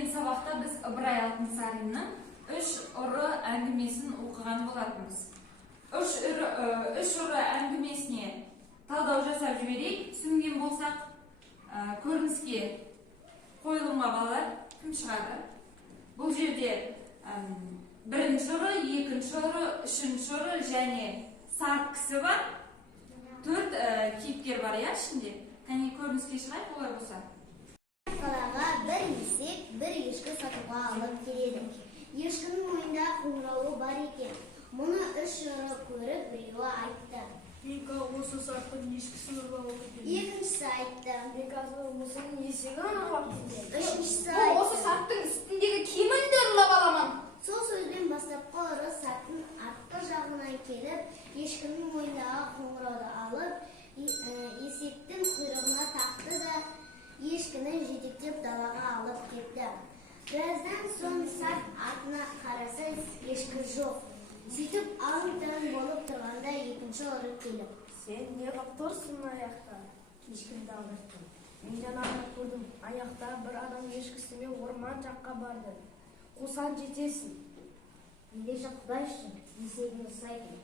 өткен сабақта біз Ыбырай Алтынсариннің үш ұры әңгімесін оқыған болатынбыз. Үш ұры әңгімесіне талдау жасап жіберейік. Түсінген болсақ, көрініске қойылымға балалар кім шығады? Бұл жерде бірінші ұры, екінші ұры, үшінші ұры және сарт кісі бар. Төрт кейіпкер бар, иә, ішінде. Кәне көрініске шығайық, олар болса. Қалаға бір есек, бір ешкі сатуға алып келеді. Ешкінің мойнында қоңырауы бар екен. Мұны үш ұры көріп, біреуі айтты: "Мен осы сарттың ешкісін ұрлап алып келдім." Екіншісі айтты: "Мен қазір осының есегін ұрлап келдім." Үшіншісі Осы айтты: сарттың үстіндегі киімін де ұрлап аламын. сол сөзбен бастапқы ұры сарттың артқы жағынан келіп, ешкінің мойнындағы қоңырауды алып, есектің құйрығына тақты да ешкіні жетектеп далаға алып кетті. Біраздан соң сарт артына қараса, ешкі жоқ. Сөйтіп аң-таң болып тұрғанда екінші ұры келіп: "Сен не қылып тұрсың аяқта?" Ешкімді алдырттым. "Мен жаңағы көрдім. Аяқта бір адам ешкісімен орман жаққа барды. Қусан жетесің." "Ендеше Құдай үшін есегін ұстайтын"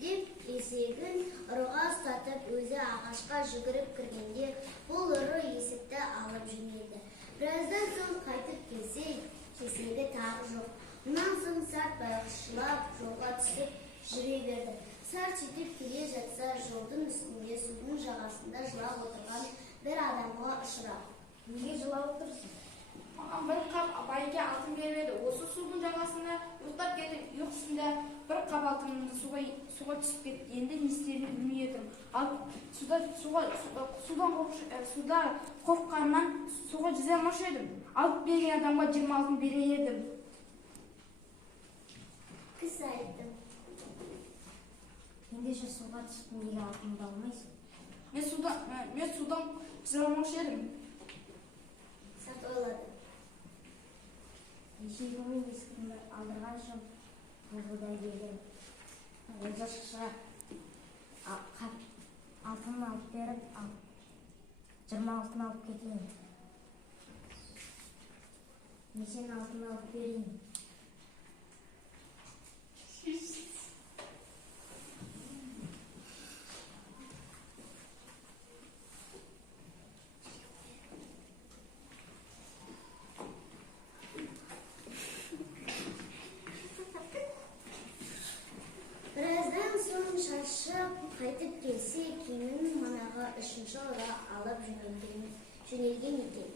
деп есегін ұрыға ұстатып, өзі ағашқа жүгіріп кіргенде, бұл ұры есекті алып жөнелді. Біраздан соң қайтып келсе, есегі тағы жоқ. Мұнан соң сарт байғұсшылап жолға түсіп жүре берді. Сарт сөйтіп келе жатса, жолдың үстінде судың жағасында жылап отырған бір адамға ұшырап: "Неге жылап отырсың?" Маған бір қап байке алтын беріп еді. Осы судың жағасында ұйықтап кетіп, ұйқысында бір қап алтынымды суға түсіп кетті. Енді не істерімді білмей едім. Ал суда қорыққаннан суға жүзе алмаушы едім. Алып берген адамға 20 алтын берер едім. Кісі айтты: "Ендеше суға түсіп неге алтынды алмайсың?" Мен судан жүзе алмаушы едім. Сарт ойлады: "Есегіммен ешкімді алдырған соң құдай берген. Өзі шықса алтын алып беріп, 20 алтын алып кетейін. Мен сен алтын алып берейін." Біраздан соң шаршап қайтып келсе, киімін манағы үшінші ұры алып жөнелген екен.